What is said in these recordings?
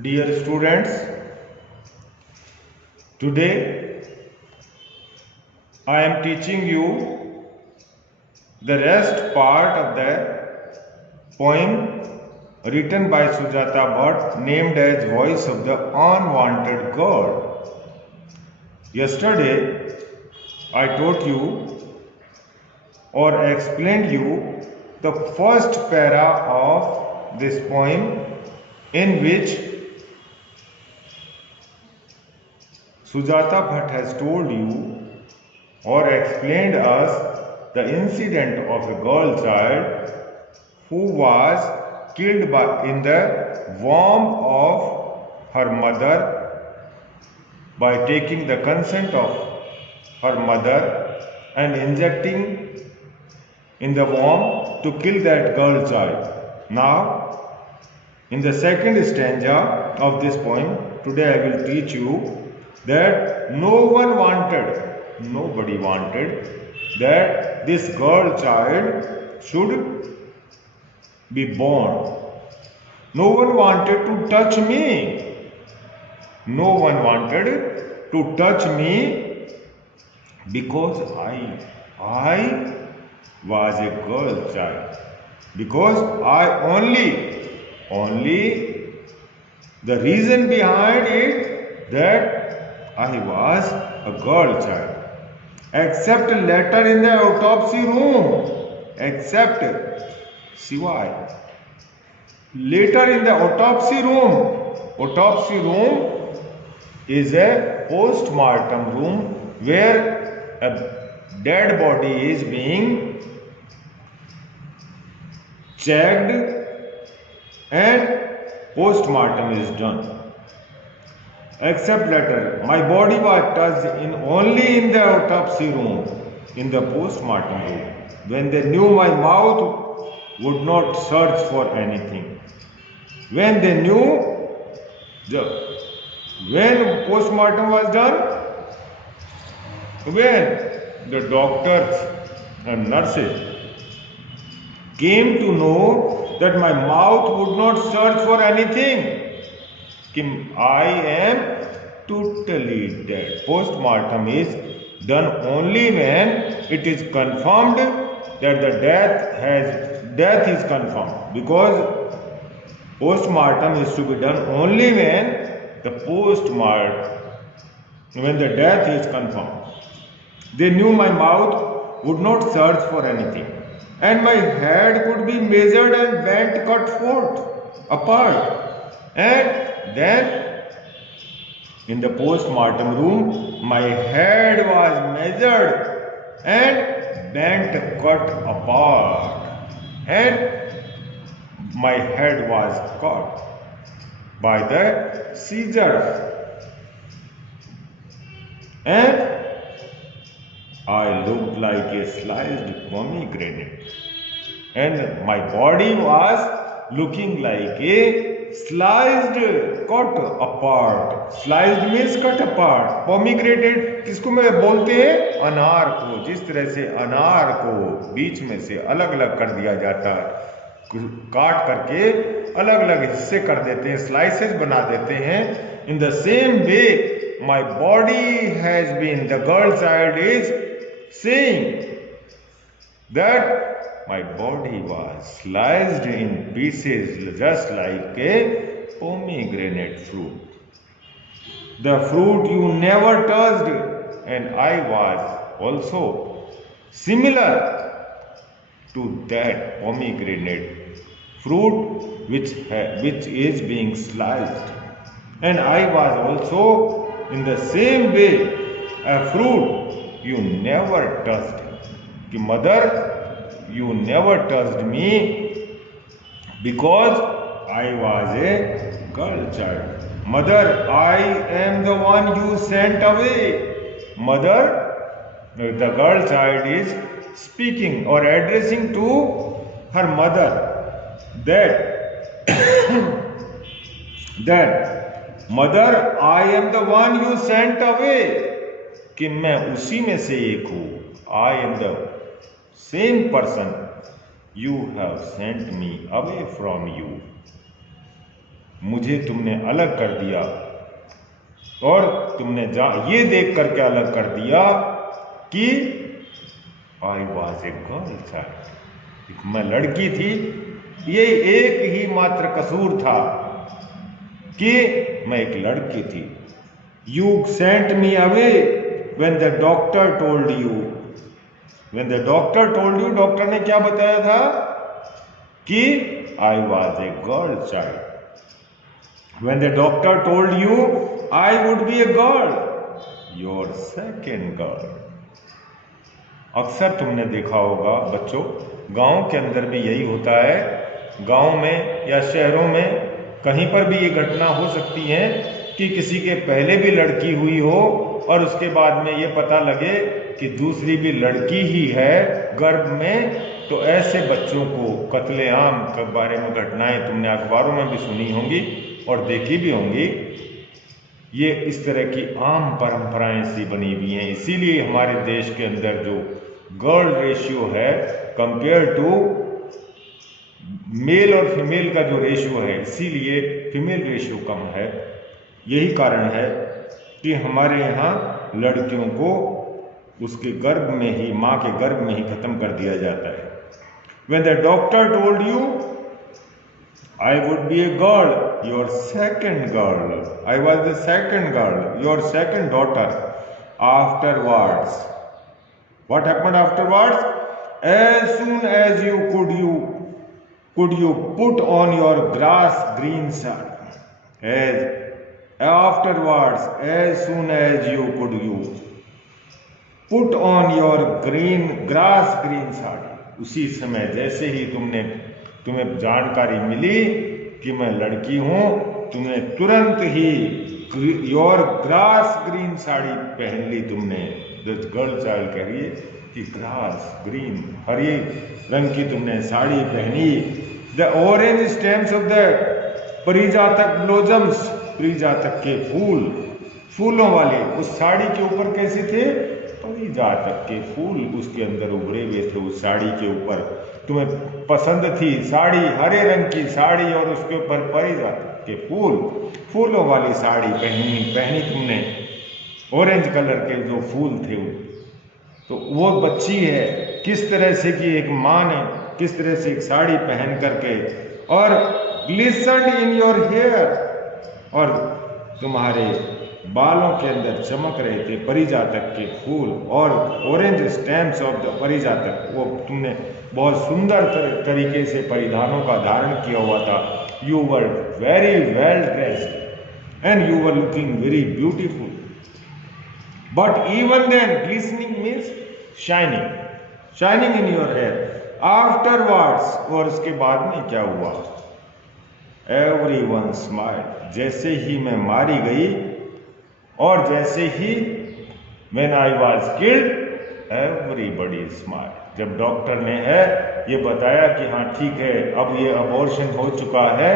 Dear students, today I am teaching you the rest part of the poem written by Sujata Bhatt named as Voice of the Unwanted God. Yesterday I taught you or explained you the first para of this poem in which Sujata Bhatt has told you or explained us the incident of a girl child who was killed in the womb of her mother by taking the consent of her mother and injecting in the womb to kill that girl child. Now, in the second stanza of this poem, today I will teach you that nobody wanted that this girl child should be born. No one wanted to touch me. No one wanted to touch me because I was a girl child. Because only the reason behind it that I was a girl child. Except later in the autopsy room. Except Sivai. Later in the autopsy room is a post-mortem room where a dead body is being checked and post-mortem is done. Except later, my body was touched only in the autopsy room, in the post-mortem room, when they knew my mouth would not search for anything. When they knew, when post-mortem was done, when the doctors and nurses came to know that my mouth would not search for anything, I am totally dead. Post-mortem is done only when it is confirmed that the death is confirmed, because post-mortem is to be done only when the death is confirmed. They knew my mouth would not search for anything, and my head could be measured and bent, cut forth apart, and then in the post-mortem room my head was measured and bent, cut apart, and my head was cut by the scissors, and I looked like a sliced pomegranate, and my body was looking like a sliced, cut apart. Sliced means cut apart. Pomegranate किसको में बोलते हैं? अनार को. जिस तरह से अनार को बीच में से अलग अलग कर दिया जाता है, काट करके अलग अलग हिस्से कर देते हैं, स्लाइसेस बना देते हैं. In the same way, my body has been, the girl child is saying that my body was sliced in pieces just like a pomegranate fruit. The fruit you never touched, and I was also similar to that pomegranate fruit which is being sliced. And I was also in the same way a fruit you never touched. Mother, you never touched me because I was a girl child. Mother, I am the one you sent away. Mother, the girl child is speaking or addressing to her mother that mother, I am the one you sent away. कि मैं उसी में से एक हूँ. I am the same person you have sent me away from you. मुझे तुमने अलग कर दिया और तुमने ये देख करके अलग कर दिया कि I was a girl child, मैं लड़की थी। ये एक ही मात्र कसूर था कि मैं एक लड़की थी। You sent me away when the doctor told you, when the doctor told you, doctor ने क्या बताया था कि I was a girl child. When the doctor told you I would be a girl, your second girl. अक्सर तुमने देखा होगा बच्चों, गांव के अंदर भी यही होता है। गांव में या शहरों में कहीं पर भी ये घटना हो सकती है कि किसी के पहले भी लड़की हुई हो और उसके बाद में ये पता लगे कि दूसरी भी लड़की ही है गर्भ में। तो ऐसे बच्चों को कत्लेआम के बारे में घटनाएं तुमने अखबारों में भी सुनी होंगी और देखी भी होंगी। ये इस तरह की आम परंपराएं सी बनी हुई हैं। इसीलिए हमारे देश के अंदर जो गर्ल रेशियो है कंपेयर टू मेल और फीमेल का जो रेशियो है, इसीलिए फीमेल रेशियो कम है। यही कारण है कि हमारे यहाँ लड़कियों को उसके गर्भ में ही, माँ के गर्भ में ही खत्म कर दिया जाता है। When the doctor told you I would be a girl, your second girl, I was the second girl, your second daughter. Afterwards, what happened afterwards? As soon as you could you put on your grass green shirt. Afterwards, as soon as you could you put on your grass green shirt. उसी समय जैसे ही तुम्हें जानकारी मिली कि मैं लड़की हूं, तुमने तुरंत ही योर ग्रास ग्रीन साड़ी पहन ली। तुमने गर्ल चाइल्ड कह रही है कि ग्रास ग्रीन, हरी रंग की तुमने साड़ी पहनी। The orange stems of the parijatak blossoms, परिजातक के फूलों वाले उस साड़ी के ऊपर कैसे थे? परिजातक के फूल उसके अंदर उभरे हुए थे उस साड़ी के ऊपर। तुम्हें पसंद थी साड़ी, हरे रंग की साड़ी और उसके ऊपर परिजातक के फूलों वाली साड़ी पहनी तुमने, ऑरेंज कलर के जो फूल थे। तो वो बच्ची है किस तरह से कि एक माँ ने किस तरह से एक साड़ी पहन करके और ग्लिसन्ड इन योर हेयर, और तुम्हारे बालों के अंदर चमक रहे थे परिजातक के फूल और ऑरेंज स्टेम्स ऑफ द परिजातक। वो तुमने बहुत सुंदर तरीके से परिधानों का धारण किया हुआ था। You were very well dressed and you were looking very beautiful, but even then glistening means shining in your hair. Afterwards, और उसके बाद में क्या हुआ? एवरीवन स्माइल, जैसे ही मैं मारी गई और जैसे ही when I was killed everybody smile. जब डॉक्टर ने ये बताया कि हाँ ठीक है, अब ये अबॉर्शन हो चुका है,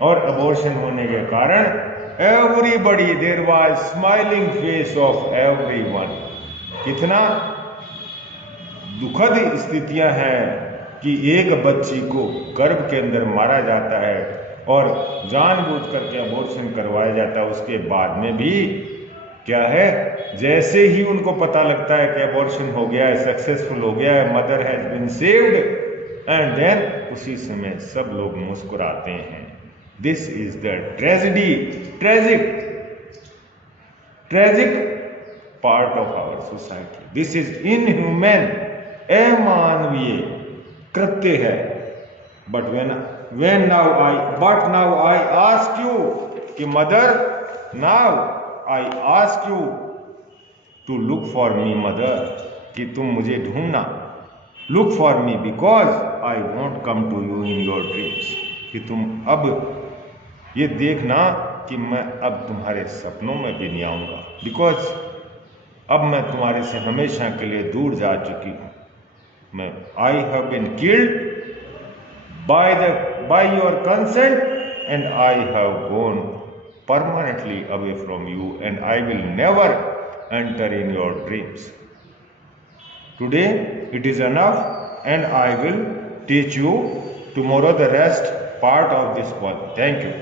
और अबॉर्शन होने के कारण everybody, there was smiling face of everyone. कितना दुखद स्थितियां हैं कि एक बच्ची को गर्भ के अंदर मारा जाता है और जानबूझ करके अबॉर्शन करवाया जाता है। उसके बाद में भी क्या है, जैसे ही उनको पता लगता है कि अबॉर्शन हो गया है, सक्सेसफुल हो गया है, mother has been saved, and then उसी समय सब लोग मुस्कुराते हैं। This is the tragedy, tragic part of our society. This is inhuman, अमानवीय कृत्य है। But now I ask you कि mother, now I ask you to look for me mother, कि तुम मुझे ढूंढना। Look for me because I want come to you in your dreams, कि तुम अब ये देखना कि मैं अब तुम्हारे सपनों में भी नहीं आऊँगा, बिकॉज अब मैं तुम्हारे से हमेशा के लिए दूर जा चुकी हूँ। मैं I have been killed by your consent, and I have gone permanently away from you, and I will never enter in your dreams. Today it is enough, and I will teach you tomorrow the rest part of this one. Thank you.